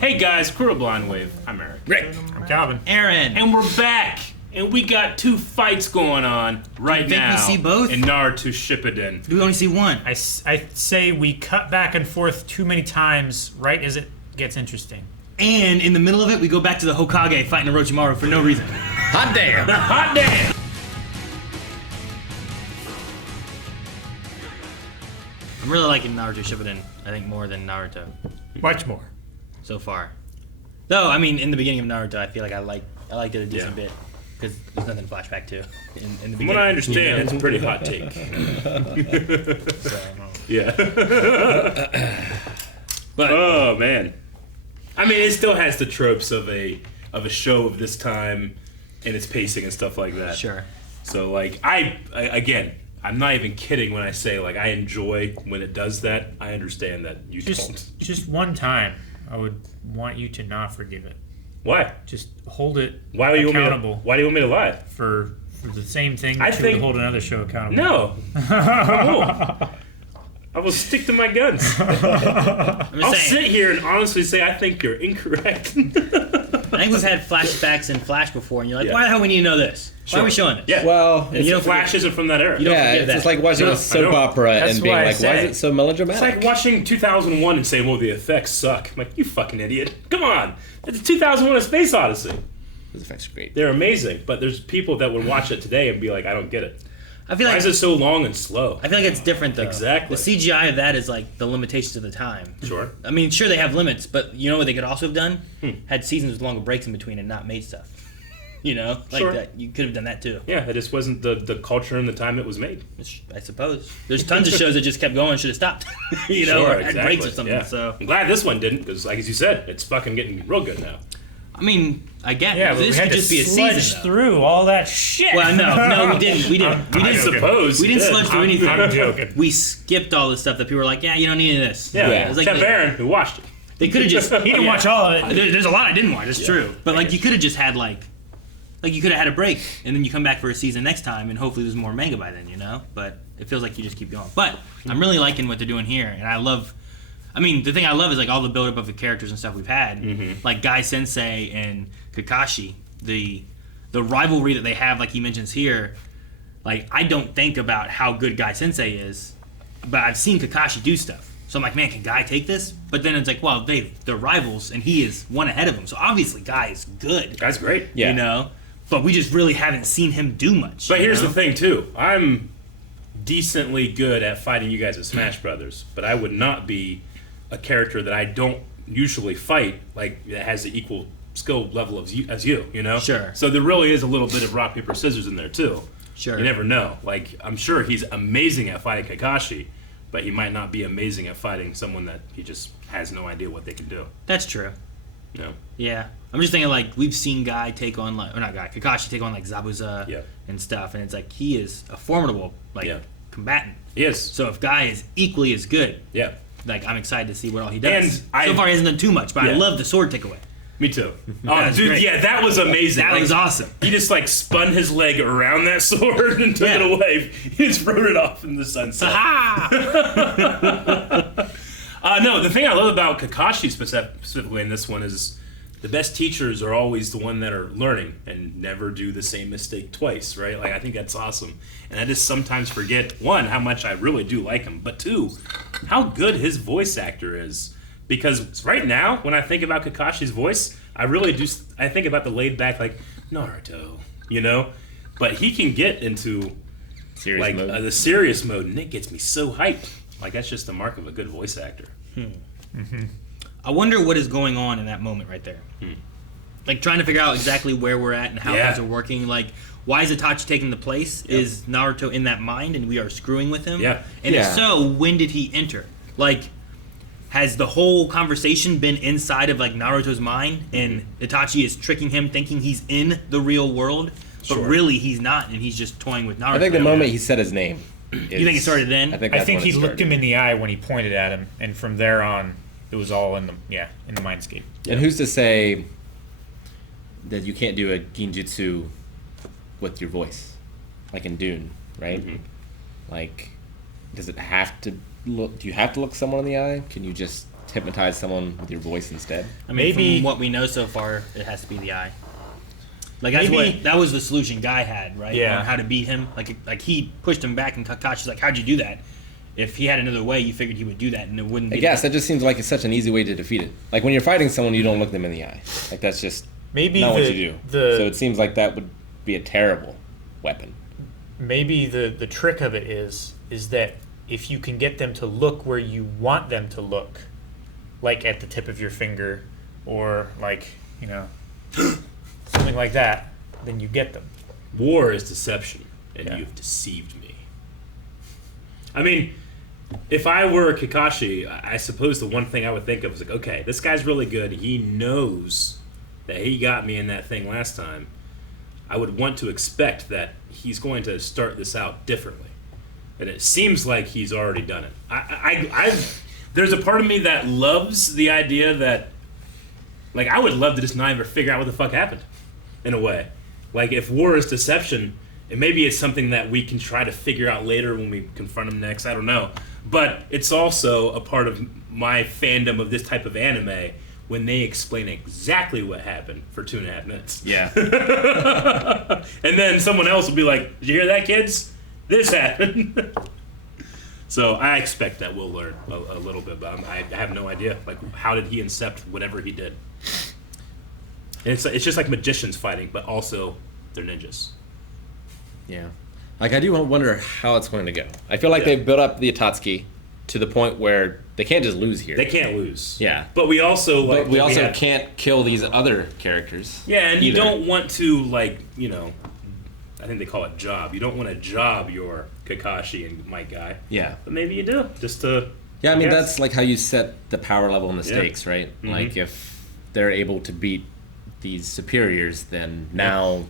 Hey guys, Crew of Blind Wave. I'm Eric. Rick. I'm Calvin. Aaron. And we're back! And we got 2 fights going on right think now. we see both? In Naruto Shippuden. Do we only see one? I say we cut back and forth too many times right as it gets interesting. And in the middle of it, we go back to the Hokage fighting Orochimaru for no reason. Hot damn. Hot damn! I'm really liking Naruto Shippuden, I think, more than Naruto Much more. so far. Though, I mean, in the beginning of Naruto, I feel like I liked it a decent bit. Because there's nothing to flashback to in the beginning. From what I understand, it's a pretty hot take. So, Yeah. But oh man, I mean, it still has the tropes of a show of this time, and its pacing and stuff like that. sure. So like, I again, I'm not even kidding when I say like I enjoy when it does that. I understand that you don't. Just one time, I would want you to not forgive it. Why? Just hold it Why do you accountable want me to, Why do you want me to lie? for the same thing I that you think- would hold another show accountable. No. No. I will stick to my guns. I'm just I'll saying. sit here and honestly say I think you're incorrect. I think we've had flashbacks and Flash before, and you're like, Yeah. why the hell we need to know this? Why are we showing this? Yeah. Well, You it's, don't Flash isn't from that era. You don't yeah, forget it's that. just like watching No, a I soap know. opera That's and being why I like, why say- is it so melodramatic? It's like watching 2001 and saying, well, the effects suck. I'm like, you fucking idiot. Come on. It's 2001 A Space Odyssey. Those effects are great. They're amazing, but there's people that would watch it today and be like, I don't get it. I feel Why like is it so long and slow? I feel like it's different though. Exactly. The CGI of that is like the limitations of the time. Sure. I mean, sure they have limits, but you know what they could also have done? Had seasons with longer breaks in between and not made stuff. You know, like Sure. that. You could have done that too. Yeah, it just wasn't the culture and the time it was made. I suppose. There's tons of shows that just kept going, should have stopped. You know, Sure, or had breaks or something. yeah. So I'm glad this one didn't, because like as you said, it's fucking getting real good now. I mean, I get Yeah, but this we had could to just be a sludge season. Though. through all that shit. Well, no, we didn't. We I didn't. suppose We didn't you did. sludge through anything. I'm joking. We skipped all the stuff that people were like, yeah, you don't need this. Yeah, Yeah. It was like except Aaron, who watched it. they could have just. He didn't watch all of it. There's a lot I didn't watch. It's true, but like you could have just had like you could have had a break and then you come back for a season next time and hopefully there's more manga by then, you know. But it feels like you just keep going. But I'm really liking what they're doing here, and I love. I mean, the thing I love is like all the build up of the characters and stuff we've had, like Guy Sensei and Kakashi. The rivalry that they have, like he mentions here. Like I don't think about how good Guy Sensei is, but I've seen Kakashi do stuff. So I'm like, man, can Guy take this? But then it's like, well, they're rivals, and he is one ahead of him. So obviously, Guy is good. Guy's great. Yeah. You know, but we just really haven't seen him do much. But you here's know? the thing too. I'm decently good at fighting you guys at Smash Brothers, but I would not be a character that I don't usually fight like that has the equal skill level as you, you know? Sure. So there really is a little bit of rock, paper, scissors in there too. Sure. You never know. Like, I'm sure he's amazing at fighting Kakashi, but he might not be amazing at fighting someone that he just has no idea what they can do. That's true. You know? Yeah. I'm just thinking like we've seen Guy take on like, or not Guy, Kakashi take on like Zabuza Yeah. and stuff, and it's like he is a formidable like Yeah. combatant. He is. So if Guy is equally as good, Yeah. like I'm excited to see what all he does. And So far he hasn't done too much, but I Yeah. love the sword takeaway. Me too. Oh, That's dude, great. yeah, that was amazing. That Like, was awesome. He just like spun his leg around that sword and took Yeah. it away. He just rode it off in the sunset. Ha! No, the thing I love about Kakashi specifically in this one is the best teachers are always the one that are learning and never do the same mistake twice, right? Like I think that's awesome. And I just sometimes forget, one, how much I really do like him, but two, how good his voice actor is. Because right now, when I think about Kakashi's voice, I really do. I think about the laid back, like Naruto, you know. But he can get into Serious like mode. the serious mode, and it gets me so hyped. Like that's just the mark of a good voice actor. I wonder what is going on in that moment right there. Like trying to figure out exactly where we're at and how Yeah. things are working. Like, why is Itachi taking the place? Yep. Is Naruto in that mind and we are screwing with him? Yeah. And if Yeah. so, when did he enter? Like, has the whole conversation been inside of like Naruto's mind and Itachi is tricking him thinking he's in the real world, but Sure. really he's not and he's just toying with Naruto? I think the moment he said his name. You think it started then? I think, I that's think when he it looked started. him in the eye when he pointed at him, and from there on, it was all in the mindscape. And who's to say that you can't do a genjutsu with your voice, like in Dune, right? Like, does it have to look? Do you have to look someone in the eye? Can you just hypnotize someone with your voice instead? I mean, Maybe- from what we know so far, it has to be the eye. Like that's Maybe- that was the solution Guy had, right? Yeah. On how to beat him. Like he pushed him back, and Kakashi's like, "How'd you do that?" If he had another way, you figured he would do that, and it wouldn't. I be guess that just seems like it's such an easy way to defeat it. Like when you're fighting someone, you don't look them in the eye. Like that's just Maybe not the, what you do. So it seems like that would be a terrible weapon. maybe the trick of it is that if you can get them to look where you want them to look, like at the tip of your finger, or like something like that, then you get them. War is deception, and Yeah. you've deceived me. I mean, if I were Kakashi, I suppose the one thing I would think of is like, okay, this guy's really good. He knows that he got me in that thing last time. I would want to expect that he's going to start this out differently, and it seems like he's already done it. There's a part of me that loves the idea that, like, I would love to just not even figure out what the fuck happened, in a way. Like, if war is deception, and maybe it's something that we can try to figure out later when we confront him next. I don't know. But it's also a part of my fandom of this type of anime when they explain exactly what happened for 2.5 minutes. Yeah. And then someone else will be like, did you hear that, kids? This happened. So I expect that we'll learn a little bit, but I have no idea. Like, how did he incept whatever he did? And it's just like magicians fighting, but also they're ninjas. Yeah. Like, I do wonder how it's going to go. I feel like Yeah. they've built up the Akatsuki to the point where they can't just lose here. They can't lose. Yeah. But we also But we also have- can't kill these other characters. Yeah, and you either. don't want to, like, I think they call it job. You don't want to job your Kakashi and Might Guy. Yeah. But maybe you do, just to... Yeah, I mean, guess. that's like how you set the power level and the stakes, right? Mhm. Like, if they're able to beat these superiors, then now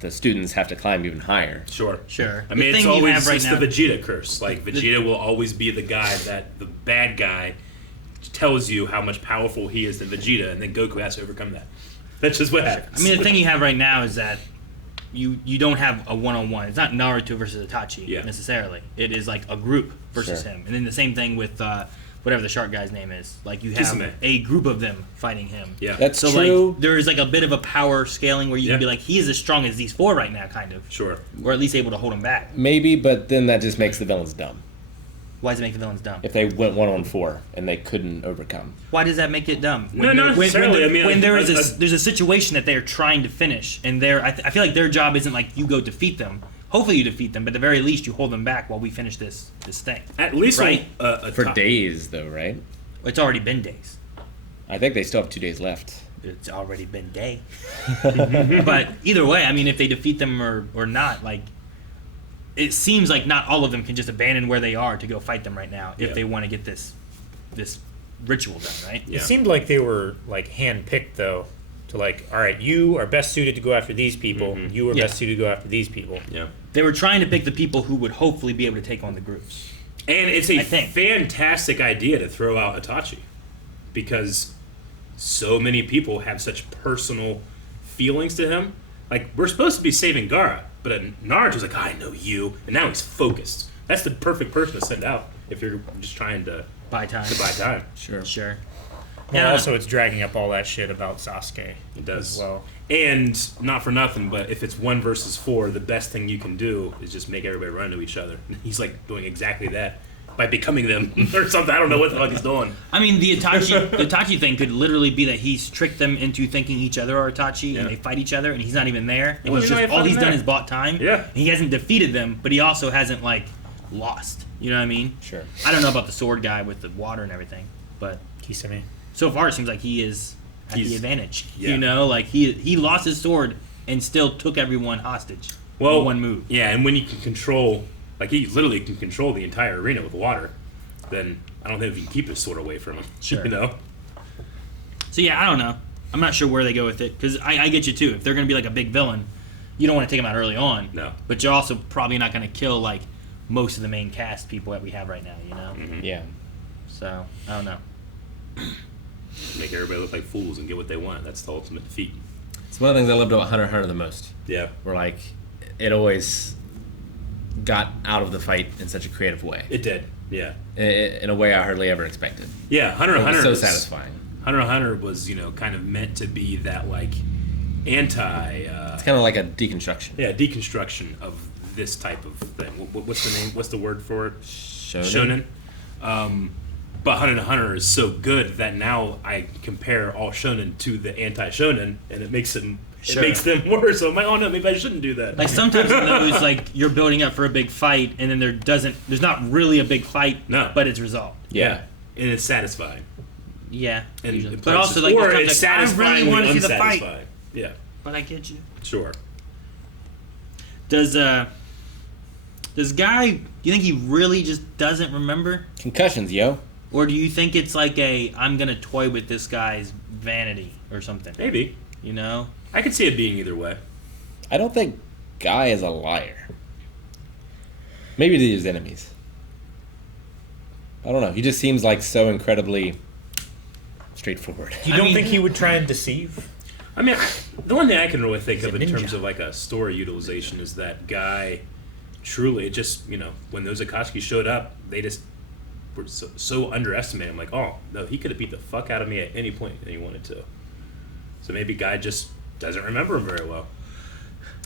the students have to climb even higher. Sure. Sure. I mean, The it's thing you always have right it's now- the Vegeta curse. Like, Vegeta will always be the guy that the bad guy tells you how much powerful he is than Vegeta, and then Goku has to overcome that. That's just what happens. I mean, the thing you have right now is that you don't have a one-on-one. It's not Naruto versus Itachi Yeah. necessarily. It is like a group versus Sure. him. And then the same thing with whatever the shark guy's name is. Like you have Kisame. a group of them fighting him. Yeah. That's So true. like there is like a bit of a power scaling where you Yeah. can be like, he is as strong as these four right now, kind of, Sure. or at least able to hold him back. Maybe, but then that just makes the villains dumb. Why does it make the villains dumb? If they went 1-on-4 and they couldn't overcome. Why does that make it dumb? No, not necessarily. I mean, when there is a- there's a situation that they are trying to finish, and I feel like their job isn't like you go defeat them. Hopefully you defeat them, but at the very least you hold them back while we finish this thing. At least Right. For days, though, right? It's already been days. I think they still have 2 days left. It's already been day. But either way, I mean, if they defeat them or not, like, it seems like not all of them can just abandon where they are to go fight them right now if Yeah. they want to get this ritual done, right? Yeah. It seemed like they were like hand-picked though, to like, all right, you are best suited to go after these people. Mhm. You are Yeah. best suited to go after these people. Yeah. They were trying to pick the people who would hopefully be able to take on the groups. And it's a I think. fantastic idea to throw out Itachi, because so many people have such personal feelings to him. Like, we're supposed to be saving Gaara, but Naruto's like, I know you, and now he's focused. That's the perfect person to send out if you're just trying to By time. buy time. Sure. Sure. Well, Yeah. also it's dragging up all that shit about Sasuke It does. as well. And not for nothing, but if it's 1 versus 4, the best thing you can do is just make everybody run to each other. He's like doing exactly that by becoming them or something. I don't know what the fuck he's doing. I mean, the Itachi thing could literally be that he's tricked them into thinking each other are Itachi, Yeah. and they fight each other, and he's not even there. And Well, he's you're not just even all he's fucking done there. is bought time. Yeah. And he hasn't defeated them, but he also hasn't like lost. You know what I mean? Sure. I don't know about the sword guy with the water and everything, but Kisame. so far it seems like he is at He's- the advantage. yeah. You know, like he lost his sword and still took everyone hostage. Well, in one move. Yeah, and when you can control, like he literally can control the entire arena with water, then I don't think you can keep his sword away from him. Sure. You know? So yeah, I don't know. I'm not sure where they go with it because I get you too. If they're going to be like a big villain, you don't want to take them out early on. No. But you're also probably not going to kill like most of the main cast people that we have right now. You know. Mm-hmm. Yeah. So I don't know. Make everybody look like fools and get what they want. That's the ultimate defeat. It's one of the things I loved about Hunter x Hunter the most. Yeah. Where, like, it always got out of the fight in such a creative way. It did. Yeah. in a way I hardly ever expected. Yeah, Hunter It x was Hunter so was- satisfying. Hunter x Hunter was, kind of meant to be that like anti It's kind of like a deconstruction. deconstruction of this type of thing. What's the name? What's the word for it? Shonen. But Hunter x Hunter is so good that now I compare all shonen to the anti-shonen, and it makes them Sure. it makes them worse. So I'm like, oh no, maybe I shouldn't do that. Like sometimes in those, like you're building up for a big fight, and then there's not really a big fight, No. but it's resolved. yeah, and it's satisfying. Yeah, And usually. in but also places- like or there's it's times like, I really satisfyingly want to see the fight, unsatisfying. Yeah, but I get you. sure. Does Guy? Do you think he really just doesn't remember, Concussions, yo. or do you think it's like I'm gonna toy with this guy's vanity or something? Maybe You know? I could see it being either way. I don't think Guy is a liar. Maybe to his enemies. I don't know. He just seems like so incredibly straightforward. You I don't mean- think he would try and deceive? I mean, the one thing I can really think He's of a in ninja. terms of like a story utilization is that Guy truly, it just, when those Akatsuki showed up, they just were so underestimated. I'm like, oh, no, he could have beat the fuck out of me at any point that he wanted to. So maybe Guy just doesn't remember him very well.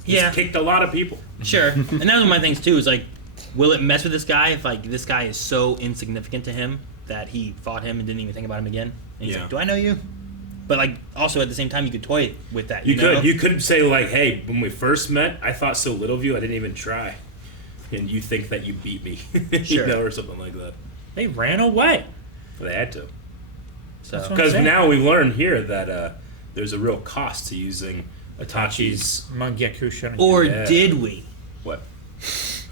He's Yeah. kicked a lot of people. Sure. And that was one of my things too. Is like, will it mess with this guy if like this guy is so insignificant to him that he fought him and didn't even think about him again? And he's Yeah. like, do I know you? But like, also at the same time, you could toy with that. You know? could. You could say like, hey, when we first met, I thought so little of you, I didn't even try. And you think that you beat me, Sure. or something like that. They ran away. They had to. So That's what- Because saying. now we've learned here that there's a real cost to using Itachi's Mangekyo Shonen. or Yeah. did we? what?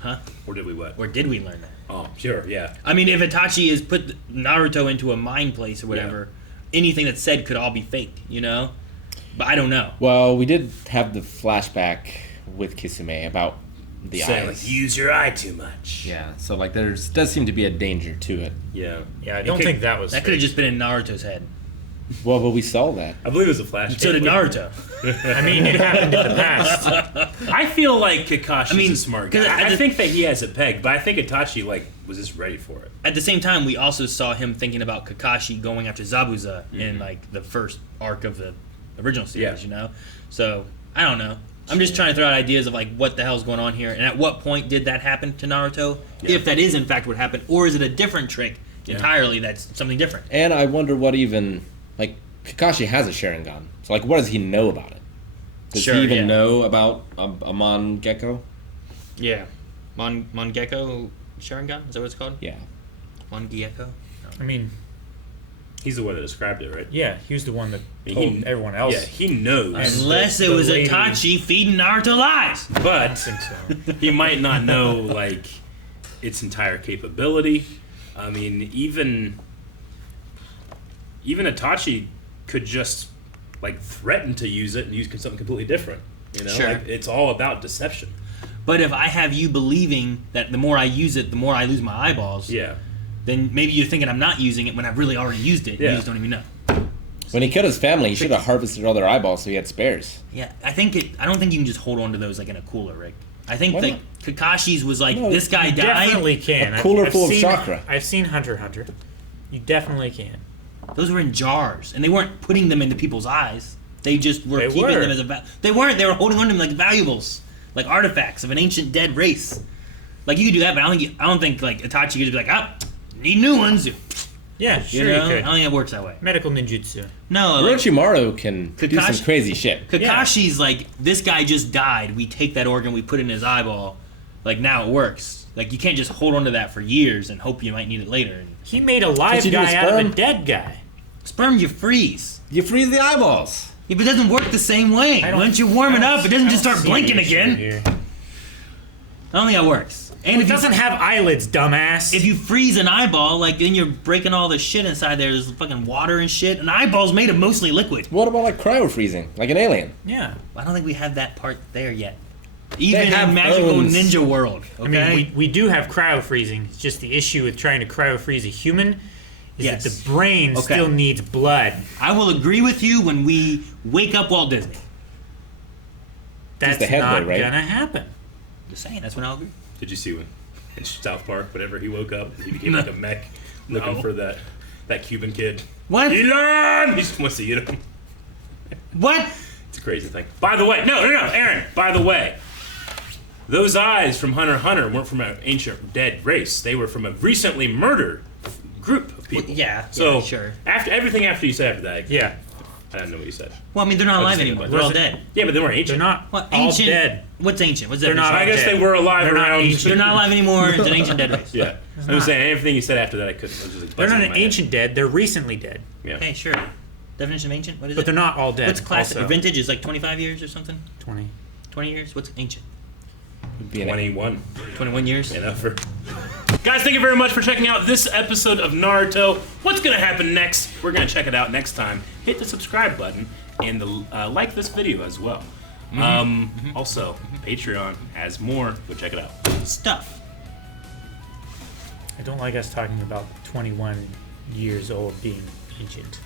Huh? Or did we what? Or did we learn that? Oh, sure, yeah. I mean, if Itachi is put Naruto into a mind place or whatever, anything that's said could all be fake, you know? But I don't know. Well, we did have the flashback with Kisame about the Saying, eyes. like, use your eye too much. Yeah, so like does seem to be a danger to it. Yeah. Yeah, I It don't could- think that was. That could have just been in Naruto's head. Well, but we saw that. I believe it was a flashback. So did Naruto. I mean, it happened in the past. I feel like Kakashi's I mean, a smart 'cause guy. at I the- think that he has it pegged, but I think Itachi was just ready for it. At the same time, we also saw him thinking about Kakashi going after Zabuza in like the first arc of the original series, Yeah. you know? So, I don't know. I'm just trying to throw out ideas of like what the hell's going on here and at what point did that happen to Naruto? Yeah. If that is in fact what happened, or is it a different trick Yeah. entirely that's something different? And I wonder what even like Kakashi has a Sharingan. So like, what does he know about it? Does Sure, he even yeah. know about a Mangekyo? Yeah. Mangekyo Sharingan? Is that what it's called? Yeah. Mangekyo? I mean, He's the one that described it, right? yeah, he was the one that He- told everyone else. Yeah, he knows. And Unless the it was lady- Itachi feeding Naruto lies. I But think so. he might not know like its entire capability. I mean, even Itachi could just like threaten to use it and use something completely different. You know, Sure. like, it's all about deception. But if I have you believing that the more I use it, the more I lose my eyeballs, Yeah, then maybe you're thinking I'm not using it when I've really already used it. Yeah. You just don't even know. When he killed his family, he should have harvested all their eyeballs so he had spares. Yeah, I don't think you can just hold on to those like in a cooler, Rick. I think Why that not? Kakashi's was like, No, this guy You died. definitely can. A cooler full of seen, chakra. I've seen Hunter x Hunter. You definitely can. Those were in jars, and they weren't putting them into people's eyes. They just were They keeping were. them as They weren't. They were holding on to them like valuables, like artifacts of an ancient dead race. Like you could do that, but I don't think like Itachi could just be like, need new ones. Yeah, You sure know, you I could. don't think it works that way. Medical ninjutsu. No, like, Orochimaru can do some Kakashi- crazy shit. Kakashi's like, this guy just died. We take that organ, we put it in his eyeball. Like now it works. Like you can't just hold on to that for years and hope you might need it later. He made a live What's he do with guy out of a sperm? dead guy. Sperm you freeze. You freeze the eyeballs. Yeah, but it doesn't work the same way. I don't- Once you warm it I up, it doesn't I just don't start see blinking the issue again. here. I don't think that works. And It if you, doesn't have eyelids, dumbass. if you freeze an eyeball, like then you're breaking all the shit inside there. There's fucking water and shit. An eyeball's made of mostly liquid. What about like cryofreezing, like an alien? Yeah. I don't think we have that part there yet. Even have in magical bones. ninja world. Okay? I mean, we do have cryofreezing. It's just the issue with trying to cryofreeze a human is Yes. that the brain Okay. still needs blood. I will agree with you when we wake up Walt Disney. That's the head not though, right? gonna happen. Just saying, that's when I'll agree. did you see when in South Park. Whenever he woke up, he became like a mech looking for that Cuban kid. What? Elon! He just wants to eat him. What? It's a crazy thing. By the way, no, Aaron. By the way, those eyes from Hunter x Hunter weren't from an ancient dead race. They were from a recently murdered group of people. So sure. After you said after that, Yeah. I don't know what you said. Well, I mean, they're not I was alive thinking anymore. about They're all that. dead. Yeah, but they weren't ancient. They're not What all ancient? dead. What's ancient? What's that? They're not I guess dead. they were alive They're not around. ancient. They're not alive anymore. It's an ancient dead race. Yeah, I was saying everything you said after that. I couldn't. I was just like, They're not buzzing in an my head. ancient dead. They're recently dead. Yeah. Okay, sure. Definition of ancient? What is But it? they're not all dead. What's classic? Also. Vintage is like 25 years or something? 20. 20 years? What's ancient? 21. 21 years? Enough for. Guys, thank you very much for checking out this episode of Naruto. What's gonna happen next? We're gonna check it out next time. Hit the subscribe button and like this video as well. Also, Patreon has more. Go check it out. Stuff. I don't like us talking about 21 years old being ancient.